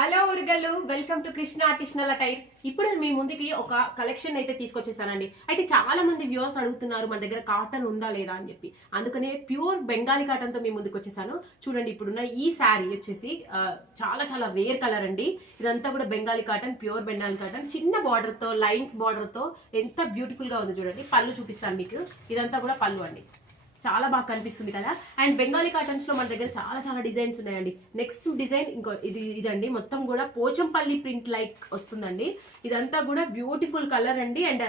Hello Urugallu, welcome to Krishna artisanal attire. ఇప్పుడు మీ ముందుకి ఒక కలెక్షన్ అయితే తీసుకొచ్చేసానండి. అయితే చాలా మంది వ్యూవర్స్ అడుగుతున్నారు మన దగ్గర కాటన్ ఉందా లేదా అని చెప్పి. అందుకనే ప్యూర్ బెంగాలీ కాటన్ తో మీ ముందుకు వచ్చేసాను. చూడండి, ఇప్పుడున్న ఈ శారీ వచ్చేసి చాలా చాలా రేర్ కలర్ అండి. ఇదంతా కూడా Bengali cotton, pure Bengali cotton. చిన్న బార్డర్ తో, లైన్స్ బార్డర్ తో ఎంత బ్యూటిఫుల్ గా ఉంది చూడండి. పళ్ళు చూపిస్తాను మీకు. ఇదంతా కూడా పళ్ళు అండి. చాలా బాగా కనిపిస్తుంది కదా. అండ్ బెంగాలీ కాటన్స్ లో మన దగ్గర చాలా చాలా డిజైన్స్ ఉన్నాయండి. నెక్స్ట్ డిజైన్ ఇదండి. మొత్తం కూడా పోచంపల్లి ప్రింట్ లైక్ వస్తుందండి. ఇదంతా కూడా బ్యూటిఫుల్ కలర్ అండి. అండ్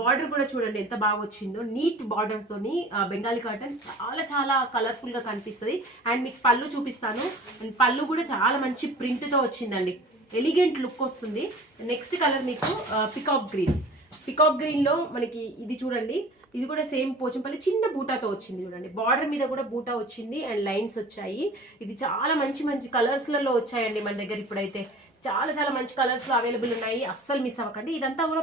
బార్డర్ కూడా చూడండి ఎంత బాగా వచ్చిందో. నీట్ బార్డర్ తోని బెంగాలీ కాటన్ చాలా చాలా కలర్ఫుల్ గా కనిపిస్తుంది. అండ్ మీకు పళ్ళు చూపిస్తాను. అండ్ పళ్ళు కూడా చాలా మంచి ప్రింట్ తో వచ్చిందండి. ఎలిగెంట్ లుక్ వస్తుంది. నెక్స్ట్ కలర్ మీకు పికాక్ గ్రీన్. పికాక్ గ్రీన్ లో మనకి ఇది చూడండి. ఇది కూడా సేమ్ పోచంపల్లి చిన్న బూటాతో వచ్చింది చూడండి. బార్డర్ మీద కూడా బూటా వచ్చింది అండ్ లైన్స్ వచ్చాయి. ఇది చాలా మంచి మంచి కలర్స్ లలో వచ్చాయండి మన దగ్గర. ఇప్పుడైతే చాలా చాలా మంచి కలర్స్ లో అవైలబుల్ ఉన్నాయి. అస్సలు మిస్ అవ్వకండి. ఇదంతా కూడా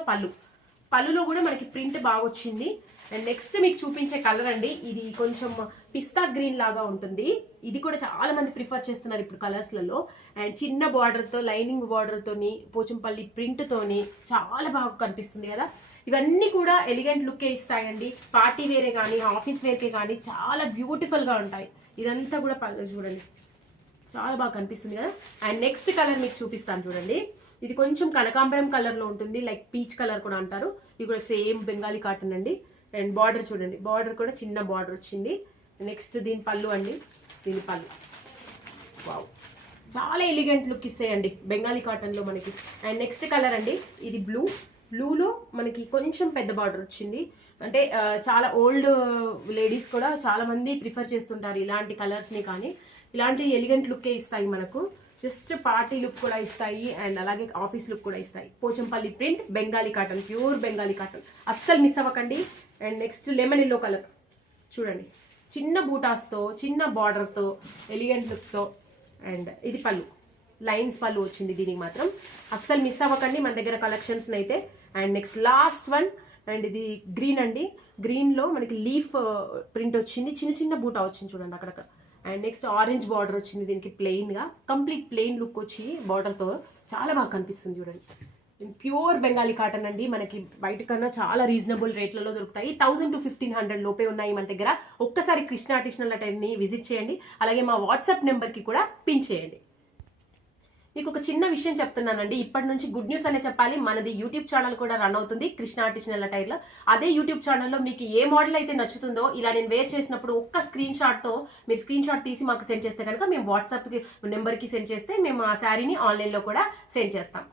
పళ్ళులో కూడా మనకి ప్రింట్ బాగా వచ్చింది. అండ్ నెక్స్ట్ మీకు చూపించే కలర్ అండి. ఇది కొంచెం పిస్తా గ్రీన్ లాగా ఉంటుంది. ఇది కూడా చాలా మంది ప్రిఫర్ చేస్తున్నారు ఇప్పుడు కలర్స్లలో. అండ్ చిన్న బార్డర్ తో, లైనింగ్ బార్డర్ తోని, పోచంపల్లి ప్రింట్ తోని చాలా బాగా కనిపిస్తుంది కదా. ఇవన్నీ కూడా ఎలిగెంట్ లుక్కే ఇస్తాయండి. పార్టీ వేరే కానీ, ఆఫీస్ వేర్కే కానీ చాలా బ్యూటిఫుల్గా ఉంటాయి. ఇదంతా కూడా చూడండి, చాలా బాగా కనిపిస్తుంది కదా. అండ్ నెక్స్ట్ కలర్ మీకు చూపిస్తాను చూడండి. ఇది కొంచెం కనకాంబరం కలర్లో ఉంటుంది, లైక్ పీచ్ కలర్ కూడా అంటారు. ఇది కూడా సేమ్ బెంగాలీ కాటన్ అండి. అండ్ బార్డర్ చూడండి, బార్డర్ కూడా చిన్న బార్డర్ వచ్చింది. నెక్స్ట్ దీని పళ్ళు అండి. దీని పళ్ళు వావ్, చాలా ఎలిగెంట్ లుక్ ఇస్తాయండి బెంగాలీ కాటన్లో మనకి. అండ్ నెక్స్ట్ కలర్ అండి. ఇది బ్లూలో మనకి కొంచెం పెద్ద బార్డర్ వచ్చింది. అంటే చాలా ఓల్డ్ లేడీస్ కూడా చాలా మంది ప్రిఫర్ చేస్తుంటారు ఇలాంటి కలర్స్ని. కానీ ఇలాంటి ఎలిగెంట్ లుక్కే ఇస్తాయి మనకు. జస్ట్ పార్టీ లుక్ కూడా ఇస్తాయి అండ్ అలాగే ఆఫీస్ లుక్ కూడా ఇస్తాయి. Pochampalli print Bengali cotton, pure Bengali cotton, అస్సలు మిస్ అవ్వకండి. And next lemon yellow colour చూడండి. చిన్న బూటాస్తో, చిన్న బార్డర్తో, ఎలిగెంట్ లుక్తో. అండ్ ఇది పళ్ళు, లైన్స్ పళ్ళు వచ్చింది. దీనికి మాత్రం అస్సలు మిస్ అవ్వకండి మన దగ్గర కలెక్షన్స్ అయితే. And next last one. And ఇది గ్రీన్ అండి. గ్రీన్లో మనకి లీఫ్ ప్రింట్ వచ్చింది, చిన్న చిన్న బూటా వచ్చింది చూడండి అక్కడక్కడ. అండ్ నెక్స్ట్ ఆరెంజ్ బార్డర్ వచ్చింది దీనికి. ప్లెయిన్గా కంప్లీట్ ప్లెయిన్ లుక్ వచ్చి బార్డర్తో చాలా బాగా కనిపిస్తుంది చూడండి. ప్యూర్ బెంగాలీ కాటన్ అండి. మనకి బయట కన్నా చాలా రీజనబుల్ రేట్లలో దొరుకుతాయి. 1000 to 1500 లోపే ఉన్నాయి మన దగ్గర. ఒక్కసారి కృష్ణ ఆర్టిషనల్ అటైర్ని విజిట్ చేయండి. అలాగే మా వాట్సాప్ నెంబర్కి కూడా పిన్ చేయండి. మీకు ఒక చిన్న విషయం చెప్తున్నానండి. ఇప్పటి నుంచి గుడ్ న్యూస్ అనే చెప్పాలి. మనది యూట్యూబ్ ఛానల్ కూడా రన్ అవుతుంది, కృష్ణ ఆర్టిషనల్ అటైర్లో. అదే యూట్యూబ్ ఛానల్లో మీకు ఏ మోడల్ అయితే నచ్చుతుందో, ఇలా నేను వేర్ చేసినప్పుడు ఒక్క స్క్రీన్ షాట్తో మీరు స్క్రీన్ షాట్ తీసి మాకు సెండ్ చేస్తే కనుక మేము వాట్సాప్ నెంబర్కి సెండ్ చేస్తే మేము ఆ శారీని ఆన్లైన్లో కూడా సెండ్ చేస్తాం.